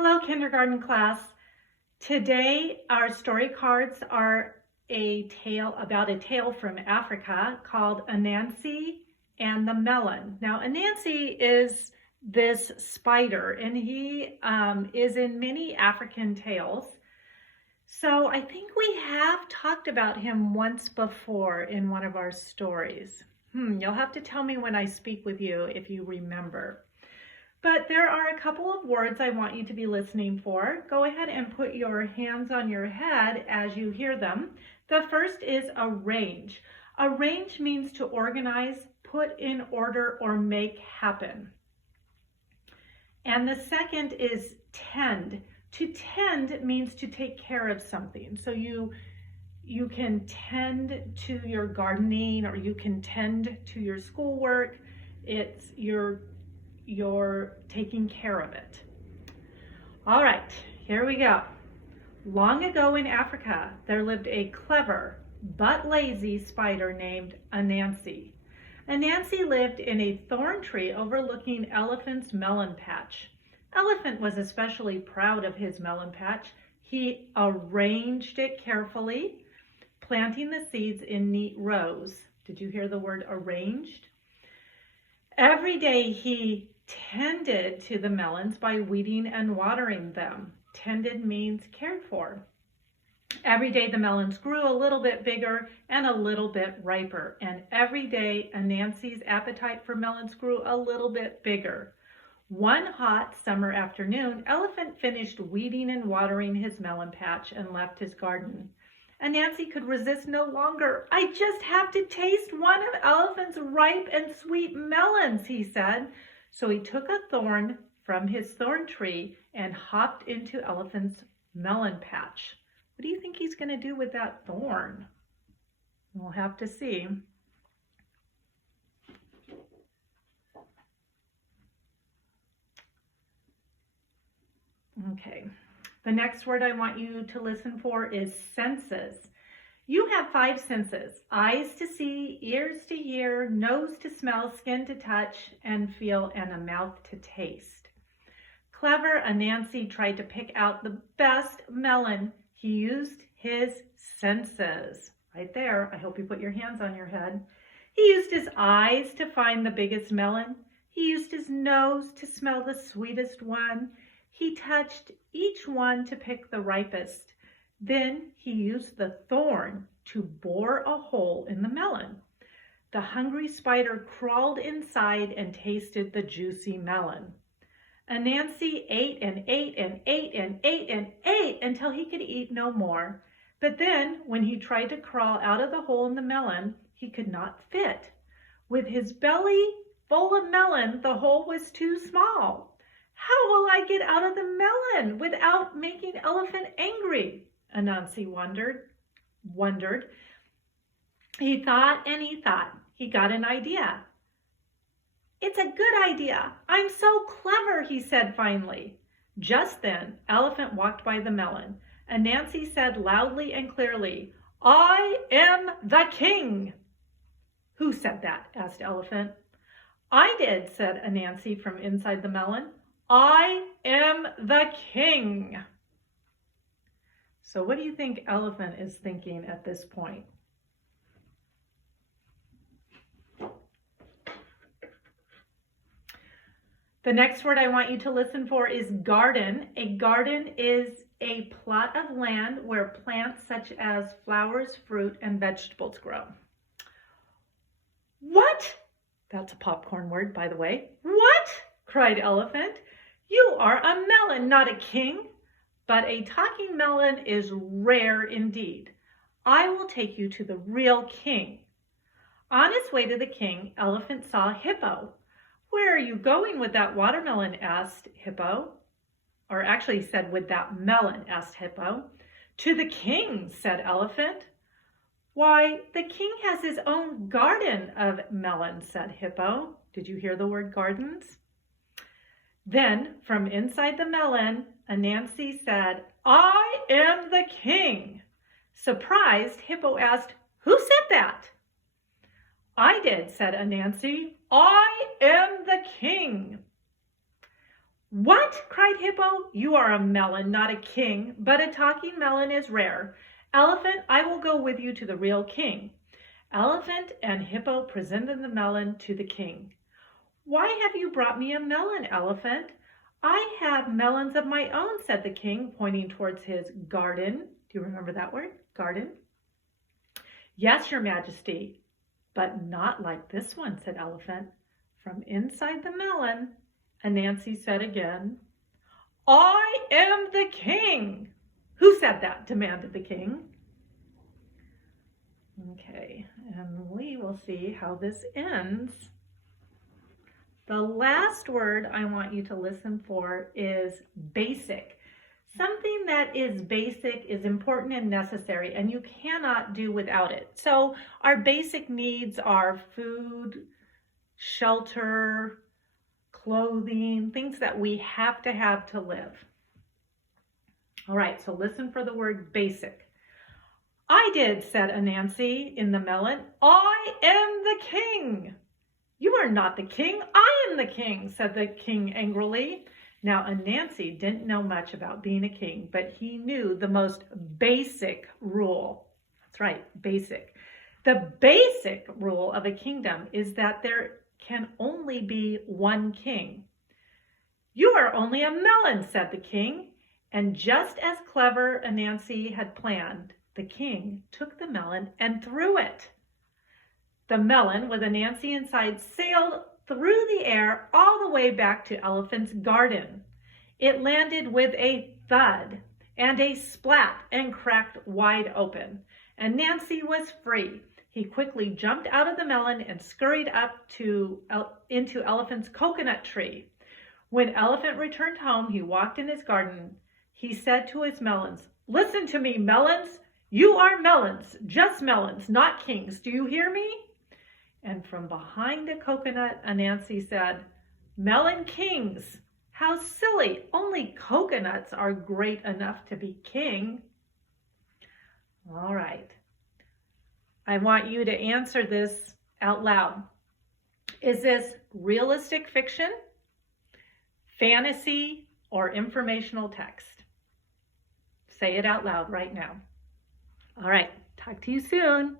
Hello, kindergarten class. Today, our story cards are about a tale from Africa called Anansi and the Melon. Now, Anansi is this spider, and he is in many African tales. So I think we have talked about him once before in one of our stories. You'll have to tell me when I speak with you if you remember. But there are a couple of words I want you to be listening for. Go ahead and put your hands on your head as you hear them. The first is arrange. Arrange means to organize, put in order, or make happen. And the second is tend. To tend means to take care of something. So you can tend to your gardening, or you can tend to your schoolwork. It's you're taking care of it. All right, here we go. Long ago in Africa, there lived a clever but lazy spider named Anansi. Anansi lived in a thorn tree overlooking Elephant's melon patch. Elephant was especially proud of his melon patch. He arranged it carefully, planting the seeds in neat rows. Did you hear the word arranged? Every day he tended to the melons by weeding and watering them. Tended means cared for. Every day the melons grew a little bit bigger and a little bit riper. And every day Anansi's appetite for melons grew a little bit bigger. One hot summer afternoon, Elephant finished weeding and watering his melon patch and left his garden. Anansi could resist no longer. "I just have to taste one of Elephant's ripe and sweet melons," he said. So he took a thorn from his thorn tree and hopped into Elephant's melon patch. What do you think he's going to do with that thorn? We'll have to see. Okay, the next word I want you to listen for is senses. You have 5 senses: eyes to see, ears to hear, nose to smell, skin to touch and feel, and a mouth to taste. Clever Anansi tried to pick out the best melon. He used his senses. Right there. I hope you put your hands on your head. He used his eyes to find the biggest melon. He used his nose to smell the sweetest one. He touched each one to pick the ripest. Then he used the thorn to bore a hole in the melon. The hungry spider crawled inside and tasted the juicy melon. Anansi ate and ate and ate and ate and ate until he could eat no more. But then, when he tried to crawl out of the hole in the melon, he could not fit. With his belly full of melon, the hole was too small. "How will I get out of the melon without making Elephant angry?" Anansi wondered. He thought and he thought. He got an idea. "It's a good idea. I'm so clever," he said finally. Just then, Elephant walked by the melon. Anansi said loudly and clearly, "I am the king." "Who said that?" asked Elephant. "I did," said Anansi from inside the melon. "I am the king." So what do you think Elephant is thinking at this point? The next word I want you to listen for is garden. A garden is a plot of land where plants such as flowers, fruit, and vegetables grow. "What?" That's a popcorn word, by the way. "What?" cried Elephant. "You are a melon, not a king." But a talking melon is rare indeed. I will take you to the real king. On his way to the king, Elephant saw Hippo. "Where are you going with that watermelon?" asked Hippo. Or actually said, "with that melon," asked Hippo. "To the king," said Elephant. "Why, the king has his own garden of melons," said Hippo. Did you hear the word gardens? Then, from inside the melon, Anansi said, "I am the king." Surprised, Hippo asked, "Who said that?" "I did," said Anansi. "I am the king." What? Cried Hippo. You are a melon, not a king, but a talking melon is rare. Elephant, I will go with you to the real king. Elephant and Hippo presented the melon to the king. Why have you brought me a melon, Elephant? I have melons of my own, said the king, pointing towards his garden. Do you remember that word? Garden? Yes, your majesty, but not like this one, said Elephant. From inside the melon, Anansi said again, I am the king. Who said that? Demanded the king. Okay, and we will see how this ends. The last word I want you to listen for is basic. Something that is basic is important and necessary, and you cannot do without it. So our basic needs are food, shelter, clothing, things that we have to live. All right, so listen for the word basic. I did, said Anansi in the melon. I am the king. You are not the king. I am the king, said the king angrily. Now, Anansi didn't know much about being a king, but he knew the most basic rule. That's right, basic. The basic rule of a kingdom is that there can only be one king. You are only a melon, said the king. And just as clever Anansi had planned, the king took the melon and threw it. The melon, with Anansi inside, sailed through the air all the way back to Elephant's garden. It landed with a thud and a splat and cracked wide open. Anansi was free. He quickly jumped out of the melon and scurried up into Elephant's coconut tree. When Elephant returned home, he walked in his garden. He said to his melons, "Listen to me, melons. You are melons, just melons, not kings. Do you hear me?" And from behind a coconut, Anansi said, "Melon kings. How silly. Only coconuts are great enough to be king." All right. I want you to answer this out loud. Is this realistic fiction, fantasy, or informational text? Say it out loud right now. All right. Talk to you soon.